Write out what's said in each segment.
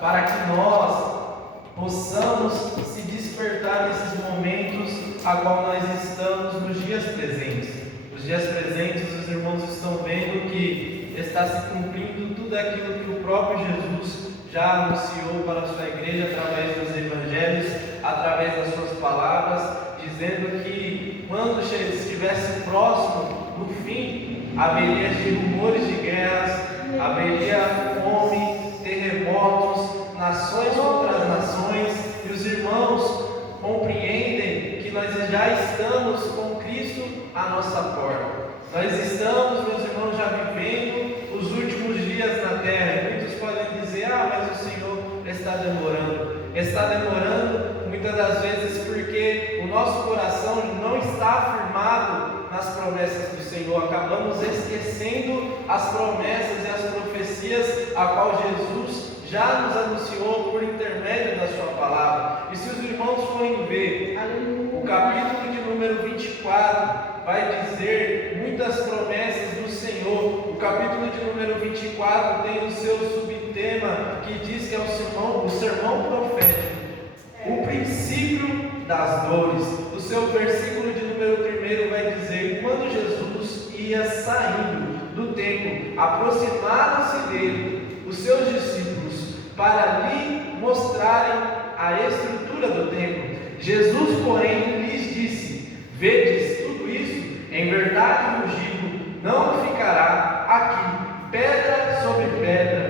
para que nós possamos se despertar nesses momentos a qual nós estamos nos dias presentes. Os dias presentes, os irmãos estão vendo que está se cumprindo tudo aquilo que o próprio Jesus já anunciou para a sua igreja através dos evangelhos, através das suas palavras, dizendo que quando estivesse próximo do fim, haveria de rumores de guerras, haveria fome, terremotos, nações contra as nações, e os irmãos compreendem que nós já estamos com Cristo à nossa porta. Nós estamos, meus irmãos, já vivendo os últimos dias na terra. Muitos podem dizer: mas o Senhor está demorando. Está demorando muitas das vezes porque o nosso coração não está firmado nas promessas do Senhor. Acabamos esquecendo as promessas e as profecias a qual Jesus já nos anunciou por intermédio da sua palavra. E se os irmãos forem ver o capítulo de número 24, vai dizer muitas promessas do Senhor. O capítulo de número 24 tem o seu subtema, que diz que é o sermão profético, o princípio das dores. O seu versículo de número 1 vai dizer: quando Jesus ia saindo do templo, aproximaram-se dele os seus discípulos para lhe mostrarem a estrutura do templo. Jesus, porém, lhes disse: vedes tudo isso? Em verdade vos digo, não ficará aqui pedra sobre pedra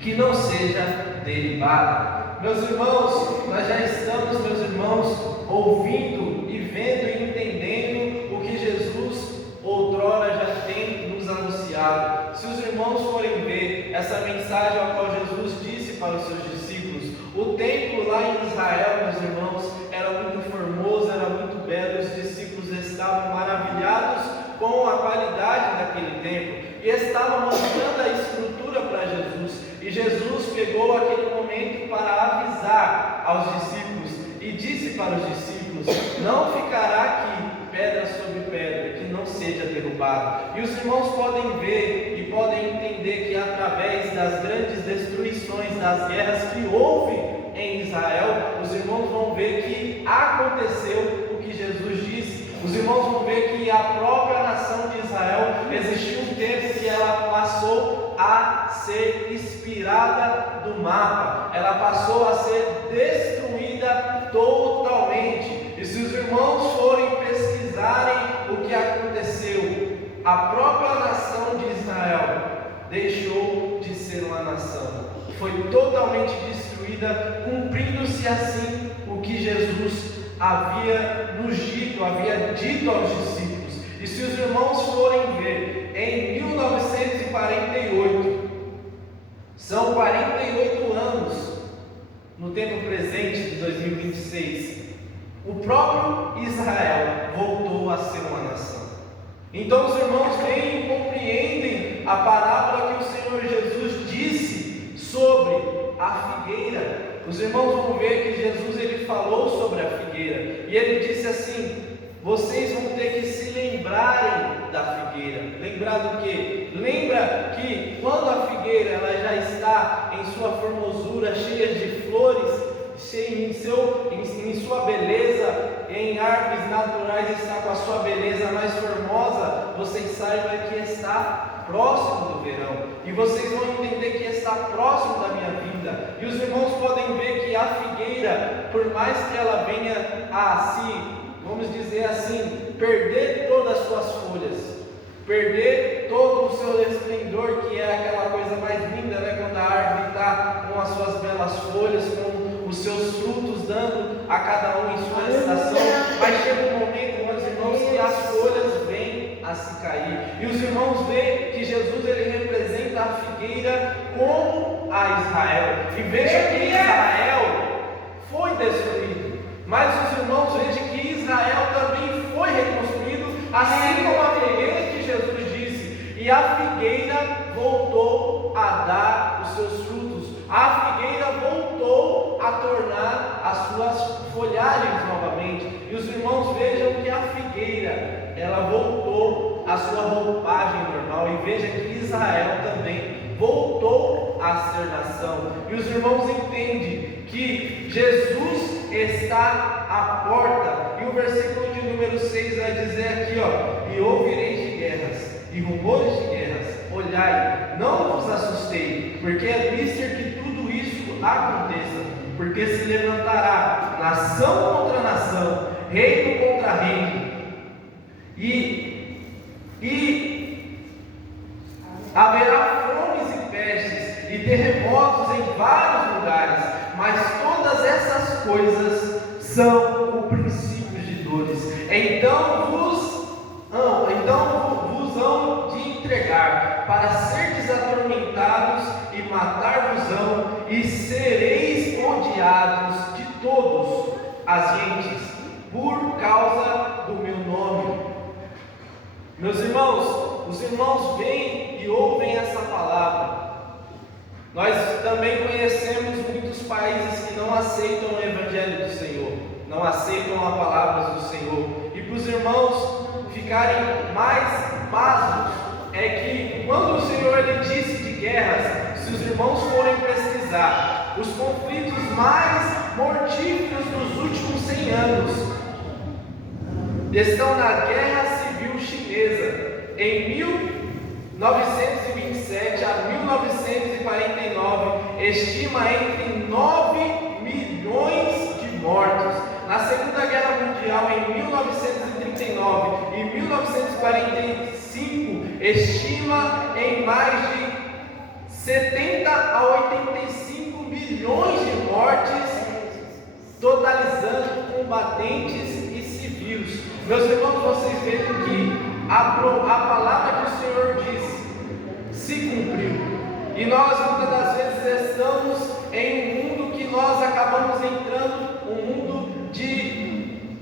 que não seja derribada. Meus irmãos, nós já estamos, meus irmãos, ouvindo e vendo e entendendo o que Jesus outrora já tem nos anunciado. Se os irmãos forem ver essa mensagem a qual Jesus disse para os seus discípulos, o templo lá em Israel, meus irmãos, era muito formoso, era muito belo, os discípulos estavam maravilhados com a qualidade daquele templo e estavam mostrando a estrutura para Jesus. E Jesus pegou aquele momento para avisar aos discípulos e disse para os discípulos: não ficará aqui pedra sobre pedra que não seja derrubada. E os irmãos podem ver e podem entender que através das grandes destruições, das guerras que houve em Israel, os irmãos vão ver que aconteceu o que Jesus disse. Os irmãos vão ver que a própria nação de Israel, existiu um tempo que ela passou a ser expirada do mapa, ela passou a ser destruída totalmente. E se os irmãos forem pesquisarem o que aconteceu, a própria nação de Israel deixou de ser uma nação, foi totalmente destruída, cumprindo-se assim o que Jesus havia nos dito, havia dito aos discípulos. E se os irmãos forem ver, em 1948, são 48 anos no tempo presente de 2026, o próprio Israel voltou a ser uma nação. Então os irmãos veem e compreendem a parábola que o Senhor Jesus disse sobre a figueira. Os irmãos vão ver que Jesus ele falou sobre a figueira e ele disse assim: vocês vão ter que se lembrarem da figueira. Lembrar do quê? Lembra que quando a figueira ela já está em sua formosura, cheia de flores, em sua beleza, em árvores naturais está com a sua beleza mais formosa, vocês saibam que está próximo do verão, e vocês vão entender que está próximo da minha vinda. E os irmãos podem ver que a figueira, por mais que ela venha a assim, vamos dizer assim, perder todas as suas folhas, perder todo o seu esplendor, que é aquela coisa mais linda, né? Quando a árvore está com as suas belas folhas, com os seus frutos dando a cada um em sua estação, mas chega um momento, meus irmãos, que as folhas vêm a se cair. E os irmãos veem que Jesus ele representa a figueira como a Israel. E veja que Israel foi destruído, mas os irmãos vejam que Israel também foi reconstruído, assim como a figueira que Jesus disse. E a figueira voltou a dar os seus frutos. A figueira voltou a tornar as suas folhagens novamente. E os irmãos vejam que a figueira, ela voltou à sua roupagem normal. E veja que Israel também voltou a ser nação. E os irmãos entendem que Jesus está à porta. E o versículo de número 6 vai dizer aqui, ó: e ouvireis de guerras e rumores de guerras, olhai, não vos assustei, porque é lícito que tudo isso aconteça, porque se levantará nação contra nação, reino contra reino, e haverá fomes e pestes e terremotos em vários lugares, mas todas essas coisas são o princípio de dores. Então vos hão de entregar para serdes atormentados e matar-vos-ão, e sereis odiados de todos as gentes por causa do meu nome. Meus irmãos, os irmãos vêm e ouvem essa palavra. Nós também conhecemos muitos países que não aceitam o Evangelho do Senhor, não aceitam a palavra do Senhor. E para os irmãos ficarem mais pasmos, é que quando o Senhor ele disse de guerras, se os irmãos forem pesquisar, os conflitos mais mortíferos dos últimos 100 anos estão na Guerra Civil Chinesa, em 1927 a 1949, estima entre 9 milhões de mortos. Na Segunda Guerra Mundial, em 1939 e 1945, estima em mais de 70 a 85 milhões de mortes, totalizando combatentes e civis. Meus irmãos, vocês veem que a palavra que o Senhor disse se cumpriu. E nós muitas das vezes estamos em um mundo que nós acabamos entrando, um mundo de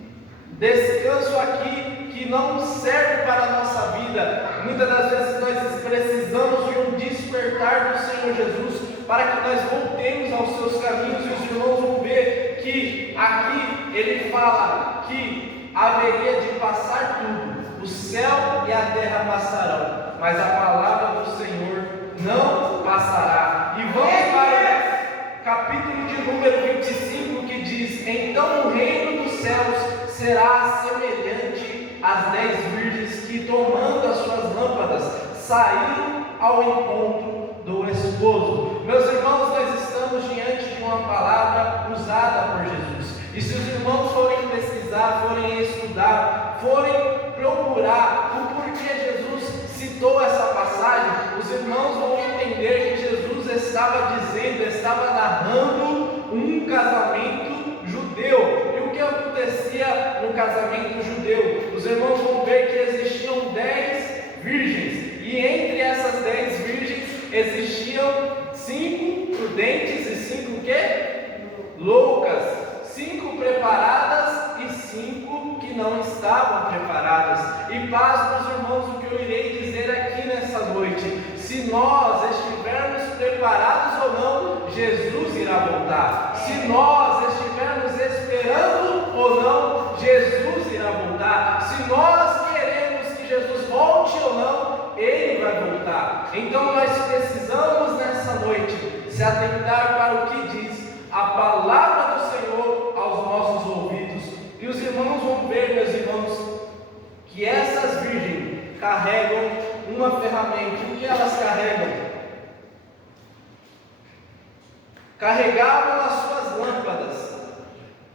descanso aqui, que não serve para a nossa vida. Muitas das vezes nós precisamos de um despertar do Senhor Jesus, para que nós voltemos aos seus caminhos. E os irmãos vão ver que aqui ele fala que haveria de passar tudo, o céu e a terra passarão, mas a palavra do Senhor não passará. E vamos para o capítulo de número 25, que diz: então o reino dos céus será semelhante às 10 virgens que, tomando as suas lâmpadas, saíram ao encontro do esposo. Meus irmãos, nós estamos diante de uma palavra usada por Jesus. E se os irmãos forem pesquisar, forem estudar, forem procurar o porquê Jesus citou essa passagem, os irmãos vão entender que Jesus estava dizendo, estava narrando um casamento judeu. E o que acontecia no casamento judeu? Os irmãos vão ver que existiam 10 virgens, e entre essas 10 virgens existiam 5 prudentes e 5 o quê? Loucas. 5 preparadas e 5 que não estavam preparadas. E paz para os irmãos, o que eu irei dizer aqui nessa noite: se nós estivermos preparados ou não, Jesus irá voltar. Se nós estivermos esperando ou não, Jesus irá voltar. Se nós queremos que Jesus volte ou não, Ele vai voltar. Então nós precisamos nessa noite se atentar para o que diz a palavra do Senhor aos nossos ouvidos. E os irmãos vão ver, meus irmãos, que essas virgens carregam uma ferramenta. O que elas carregam? Carregavam as suas lâmpadas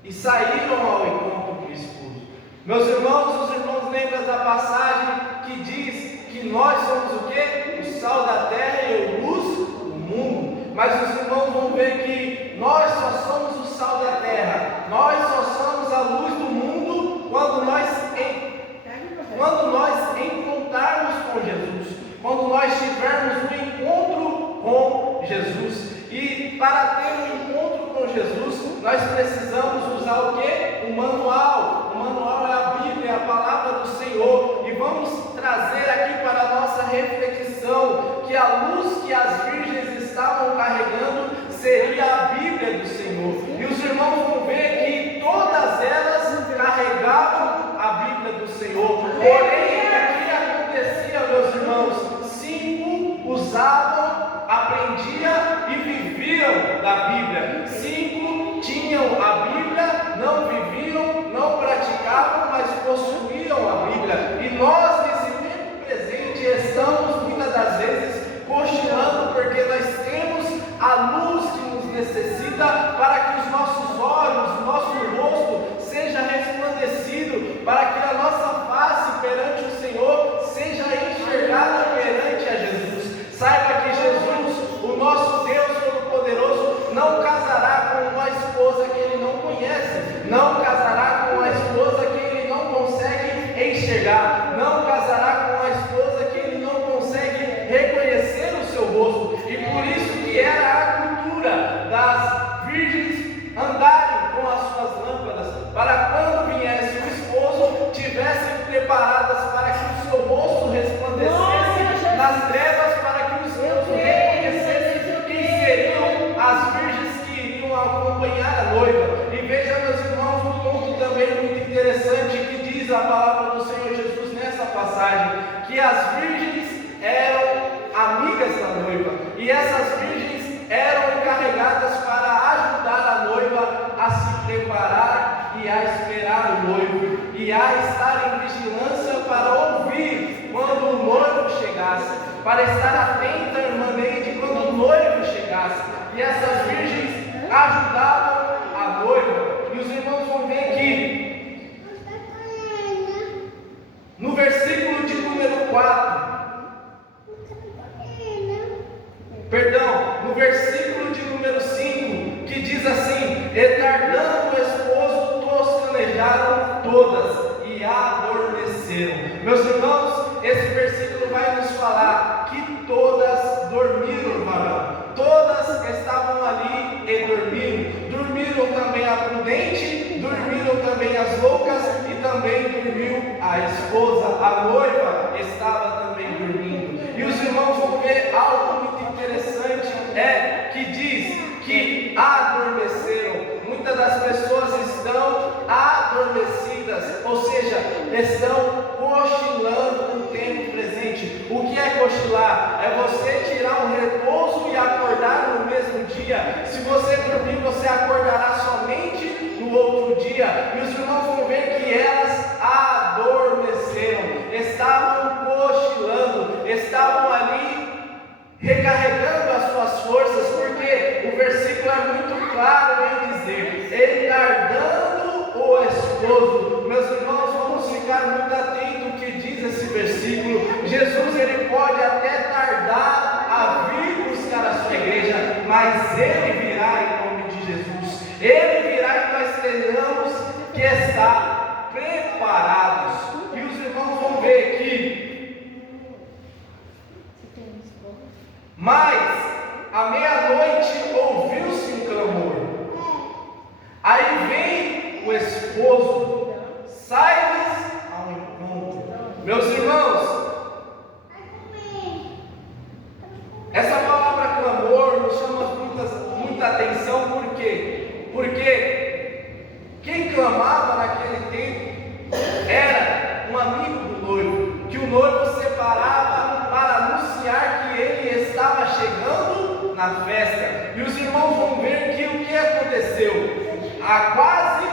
e saíram ao encontro do esposo. Meus irmãos, os irmãos lembram da passagem que diz que nós somos o quê? O sal da terra e a luz do mundo. Mas os irmãos vão ver que nós só somos o sal da terra, nós só somos a luz do mundo quando nós encontrarmos com Jesus, quando nós tivermos um encontro com Jesus. E para ter um encontro com Jesus, nós precisamos usar o quê? O manual. O manual é a Bíblia, a palavra do Senhor. E vamos trazer aqui para a nossa reflexão que a luz que as virgens estavam carregando seria a Bíblia do Senhor. E os irmãos vão ver que todas elas carregavam a Bíblia do Senhor. Porém, o que acontecia, meus irmãos? 5 usavam, aprendia necessita para que os nossos olhos, o nosso rosto seja resplandecido, para que a nossa face perante o Senhor seja enxergada perante a Jesus. Saiba que Jesus, o nosso Deus Todo-Poderoso, não casará com uma esposa que Ele não conhece, não casará com uma esposa que Ele não consegue enxergar, não casará com uma esposa que Ele não consegue reconhecer o seu rosto. E por isso que era a cultura das virgens andarem com as suas lâmpadas, para quando viesse o esposo, tivessem preparadas para que o seu rosto resplandecesse nas trevas, para que o esposo reconhecesse quem seriam as virgens que iriam acompanhar a noiva. E veja, meus irmãos, um ponto também muito interessante que diz a palavra do Senhor Jesus nessa passagem, que as virgens eram amigas da noiva, e essas virgens eram encarregadas para ajudar a noiva a se preparar e a esperar o noivo, e a estar em vigilância para ouvir quando o noivo chegasse, para estar atenta, irmã Neide, quando o noivo chegasse. E essas virgens ajudavam a noiva. E os irmãos vão ver que no versículo de número 4, no versículo de número 5, que diz assim: e tardando o esposo, toscanejaram todas e adormeceram. Meus irmãos, esse versículo vai nos falar que todas dormiram, varão. Todas estavam ali e dormiram. Dormiram também a prudente, dormiram também as loucas, e também dormiu a esposa, a noiva estava também dormindo. E os irmãos vão ver algo muito interessante, que diz que adormeceram. Muitas das pessoas estão adormecidas, ou seja, estão cochilando no tempo presente. O que é cochilar? É você tirar um repouso e acordar no mesmo dia. Se você dormir, você acordará somente no outro dia. E os irmãos vão ver que elas adormeceram, estavam cochilando, estavam ali recarregando as suas forças, porque o versículo é muito claro em dizer: ele tardando o esposo. Meus irmãos, vamos ficar muito atentos ao que diz esse versículo. Jesus, ele pode até tardar a vir buscar a sua igreja, mas ele virá em nome de Jesus. Ele virá e nós tenhamos que estar preparados. E os irmãos vão ver que mas à meia-noite ouviu-se um clamor. Aí vem o esposo, sai-lhes ao encontro. Meus irmãos, essa palavra clamor nos chama muita atenção. Por quê? Porque quem clamava naquele tempo era um amigo do noivo, que o noivo separava para anunciar que ele estava chegando na festa. E os irmãos vão ver que o que aconteceu? Quase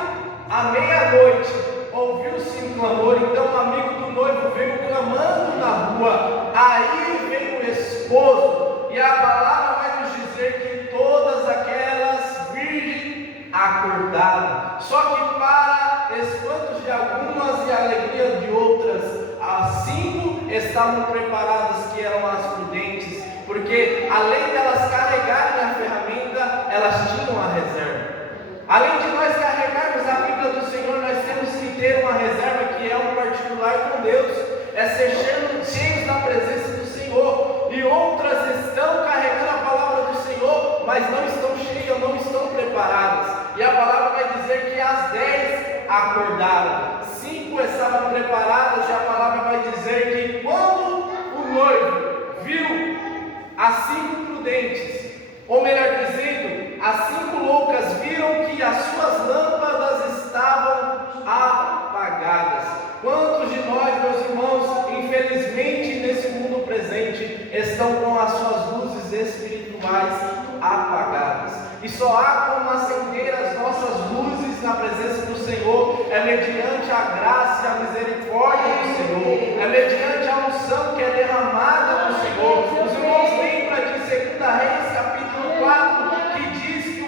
à meia-noite ouviu-se um clamor. Então o amigo do noivo veio clamando na rua. Aí veio o esposo, e a palavra vai nos dizer que todas aquelas virgens acordaram. Só que para espantos de algumas e alegria de outras, as 5 estavam preparadas, que eram as prudentes, porque além de elas carregarem a ferramenta, elas tinham a reserva. Além de nós carregarmos a Bíblia do Senhor, nós temos que ter uma reserva, que é um particular com Deus, é ser cheios da presença do Senhor. E outras estão carregando a palavra do Senhor, mas não estão cheias, não estão preparadas. E a palavra vai dizer que as 10 acordaram, 5 estavam preparadas, e a palavra vai dizer que quando o noivo viu as 5 prudentes, ou melhor dizendo, as 5 loucas, viram que as suas lâmpadas estavam apagadas. Quantos de nós, meus irmãos, infelizmente nesse mundo presente, estão com as suas luzes espirituais apagadas? E só há como acender as nossas luzes na presença do Senhor, é mediante a graça e a misericórdia do Senhor, é mediante a unção que é derramada do Senhor. Os irmãos lembram de 2 Reis capítulo 4, que diz que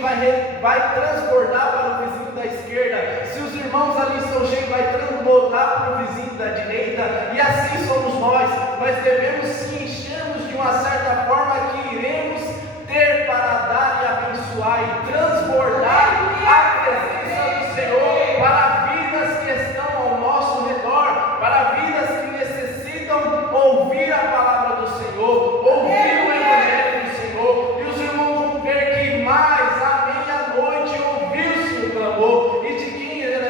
cheios, vai transbordar para o vizinho da esquerda. Se os irmãos ali estão cheios, vai transbordar para o vizinho da direita. E assim somos nós. Nós devemos sim enchermos de uma certa forma que iremos ter para dar e abençoar e transbordar a presença do Senhor para vidas que estão ao nosso redor, para vidas que necessitam ouvir a palavra do Senhor, ouvir o Evangelho do Senhor. E os irmãos vão ver que mais à meia-noite ouviu-se o clamor. E de quem era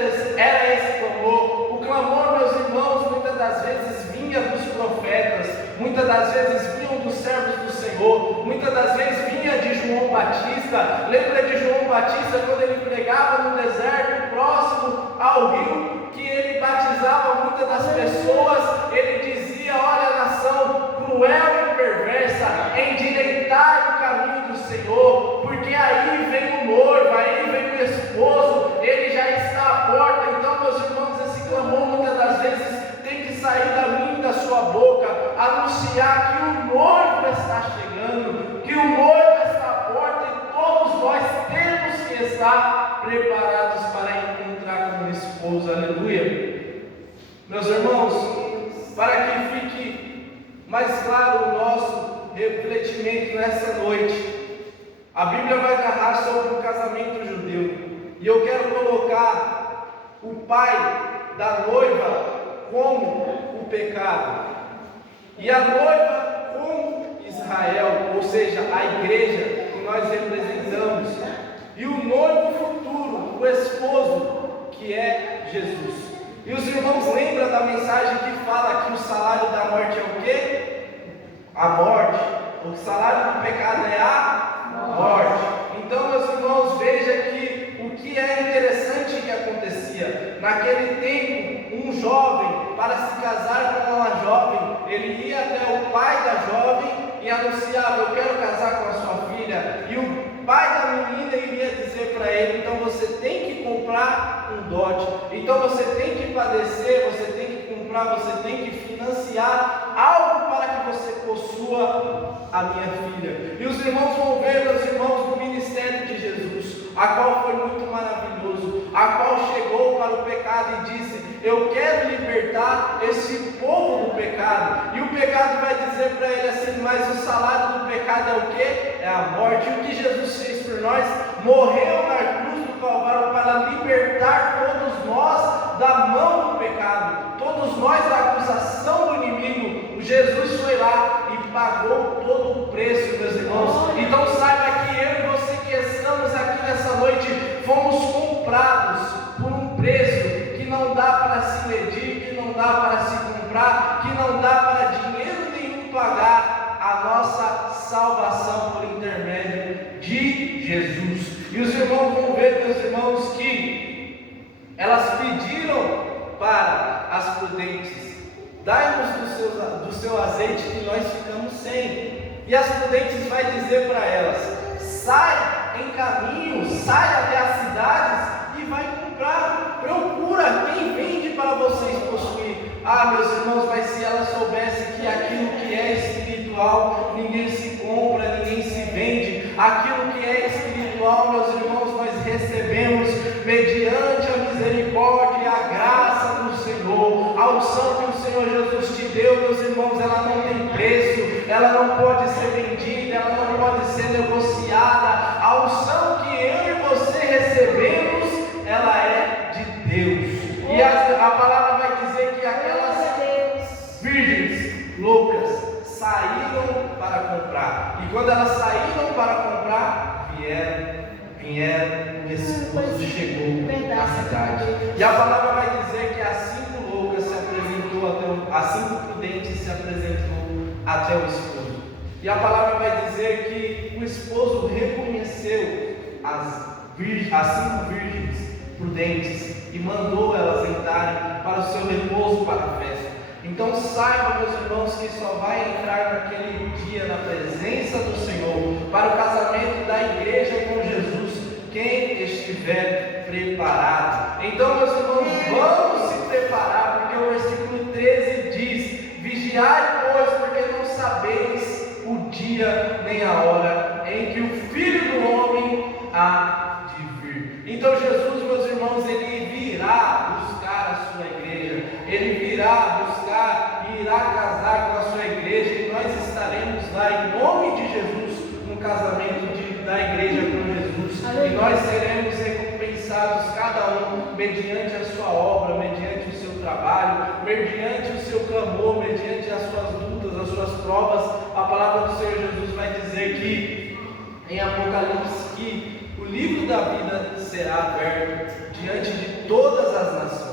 esse clamor? O clamor, meus irmãos, muitas das vezes vinha dos profetas, muitas das vezes vinham dos servos do Senhor, muitas das vezes vinha de João Batista. Lembra de João Batista quando ele pregava no deserto próximo ao rio, que ele batizava muitas das pessoas? Ele dizia: olha, nação cruel e perversa, endireitai o caminho do Senhor, porque aí vem o noivo, aí vem o esposo, ele já está à porta. Então, meus irmãos, esse clamor muitas das vezes tem que sair da minha e da sua boca, anunciar que o noivo está chegando, que o noivo está à porta, e todos nós temos que estar preparados para encontrar com o esposo. Aleluia. Meus irmãos, para que fique mais claro o nosso refletimento nessa noite, a Bíblia vai narrar sobre o casamento judeu, e eu quero colocar o pai da noiva como o pecado, e a noiva como Israel, ou seja, a igreja que nós representamos, e o noivo futuro, o esposo, que é Jesus. E os irmãos lembram da mensagem que fala que o salário da morte é o quê? A morte. O salário do pecado é a morte. Então, meus irmãos, veja que o que é interessante que acontecia naquele tempo, um jovem, para se casar com uma jovem, ele ia até o pai da jovem e anunciava: eu quero casar com a sua filha. E o pai da menina iria dizer para ele: então você tem que comprar um dote, então você tem que padecer, você tem que comprar, você tem que financiar algo para que você possua a minha filha. E os irmãos vão ver, meus irmãos, no ministério de Jesus, a qual foi muito maravilhoso, a qual chegou para o pecado e disse: eu quero libertar esse povo do pecado. E o pecado vai dizer para ele assim: mas o salário do pecado é o quê? É a morte. E o que Jesus fez por nós? Morreu na cruz do Calvário para libertar todos nós da mão do pecado, todos nós da acusação do inimigo. O Jesus foi lá e pagou todo o preço, meus irmãos. Então saiba que eu e você que estamos aqui nessa noite fomos comprados por um preço que não dá para se medir, que não dá para se comprar, que não dá para dinheiro nenhum pagar a nossa salvação por intermédio de Jesus. E os irmãos vão ver, meus irmãos, que elas pediram para as prudentes: dai-nos do seu azeite que nós ficamos sem. E as prudentes vai dizer para elas: sai em caminho, sai até as cidades e vai comprar, procura quem vende para vocês possuir. Ah, meus irmãos, mas se elas soubessem que aquilo que é espiritual ninguém se compra, ninguém se vende, aquilo que é espiritual, meus irmãos, nós recebemos mediante a misericórdia e a graça do Senhor. A unção que o Senhor Jesus te deu, meus irmãos, ela não tem preço, ela não pode ser vendida, ela não pode ser negociada. A unção que eu e você recebemos, ela é de Deus. E a palavra vai dizer que aquelas virgens loucas saíram para comprar. E quando elas saíram para comprar, vieram, o esposo chegou na cidade. E a palavra vai dizer que as 5 loucas se apresentou as 5 prudentes se apresentou até o esposo. E a palavra vai dizer que o esposo reconheceu as 5 virgens prudentes e mandou elas entrarem para o seu repouso, para a festa. Então saiba, meus irmãos, que só vai entrar naquele dia na presença do Senhor para o casamento da igreja com Jesus quem estiver preparado. Então, meus irmãos, vamos se preparar, porque o versículo 13 diz: vigiai, pois, porque não sabeis o dia nem a hora em que o Filho do Homem há irá buscar e irá casar com a sua igreja, e nós estaremos lá em nome de Jesus, no casamento da igreja com Jesus, e nós seremos recompensados cada um mediante a sua obra, mediante o seu trabalho, mediante o seu clamor, mediante as suas lutas, as suas provas. A palavra do Senhor Jesus vai dizer que em Apocalipse que o livro da vida será aberto diante de todas as nações,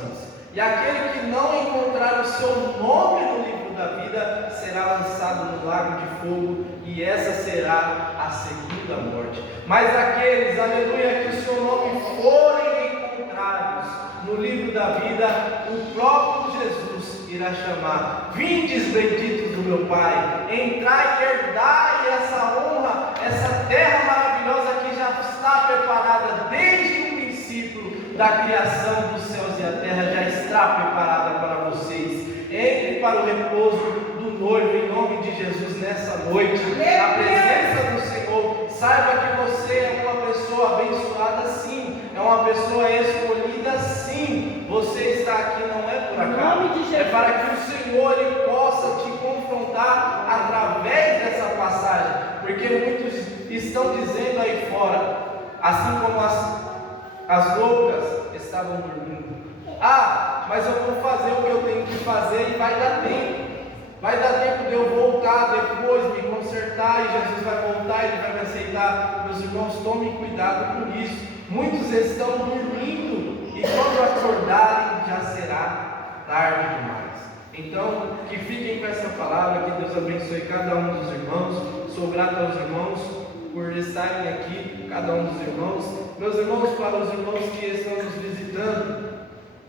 e aquele que não encontrar o seu nome no livro da vida será lançado no lago de fogo, e essa será a segunda morte. Mas aqueles, aleluia, que o seu nome forem encontrados no livro da vida, o próprio Jesus irá chamar: vindes benditos do meu Pai, entrai e herdai essa honra, essa terra maravilhosa que já está preparada desde o princípio da criação dos céus e a terra, já está preparada para vocês. Entre para o repouso do noivo em nome de Jesus nessa noite, na presença do Senhor. Saiba que você é uma pessoa abençoada sim, é uma pessoa escolhida sim. Você está aqui não é por acaso, é para que o Senhor ele possa te confrontar através dessa passagem, porque muitos estão dizendo aí fora, assim como as loucas estavam dormindo: ah, mas eu vou fazer o que eu tenho que fazer e vai dar tempo. Vai dar tempo de eu voltar depois, me consertar, e Jesus vai voltar, Ele vai me aceitar. Meus irmãos, tomem cuidado com isso. Muitos estão dormindo, e quando acordarem já será tarde demais. Então, que fiquem com essa palavra, que Deus abençoe cada um dos irmãos. Sou grato aos irmãos por estarem aqui, cada um dos irmãos. Meus irmãos, para os irmãos que estão nos visitando,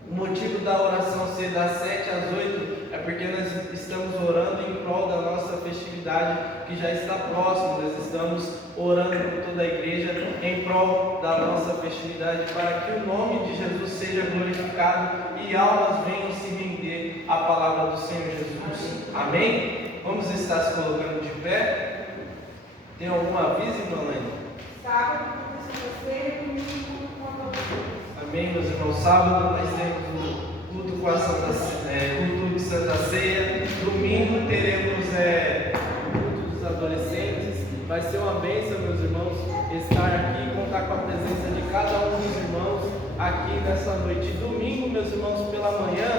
o motivo da oração ser das 7 às 8 é porque nós estamos orando em prol da nossa festividade que já está próxima. Nós estamos orando por toda a igreja em prol da nossa festividade, para que o nome de Jesus seja glorificado e almas venham se render à palavra do Senhor Jesus. Amém? Vamos estar se colocando de pé. Tem algum aviso, irmã Lene? Sábado, você domingo, quando Amém, meus irmãos. Sábado nós temos o culto com a culto de Santa Ceia. Domingo teremos o culto dos adolescentes. Vai ser uma bênção, meus irmãos, estar aqui e contar com a presença de cada um dos irmãos aqui nessa noite. Domingo, meus irmãos, pela manhã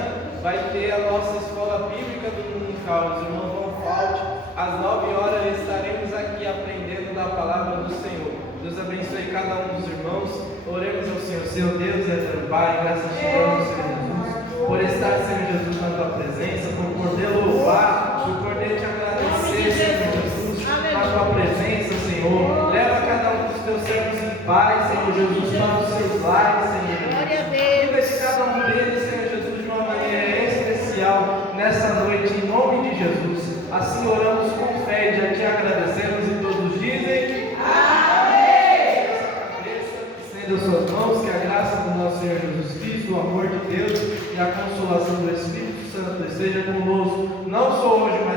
vai ter a nossa escola bíblica dominical. Os irmãos não falte. Às 9 horas estaremos aqui aprendendo da palavra do Senhor. Deus abençoe cada um dos irmãos. Oremos ao Senhor. Senhor Deus e eterno Pai, graças te damos, Senhor Jesus, por estar, Senhor Jesus, na tua presença, por poder louvar, por poder te agradecer, Senhor Jesus, na tua presença, Senhor. Leva cada um dos teus servos em paz, Senhor Jesus, para os seus lares, Senhor Jesus. Cuida de cada um deles, Senhor Jesus, de uma maneira especial nessa noite, em nome de Jesus. Assim oramos com fé e já te agradecemos, e todos dizem amém. Estenda suas mãos, que a graça do nosso Senhor Jesus Cristo, o amor de Deus e a consolação do Espírito Santo esteja conosco, não só hoje, mas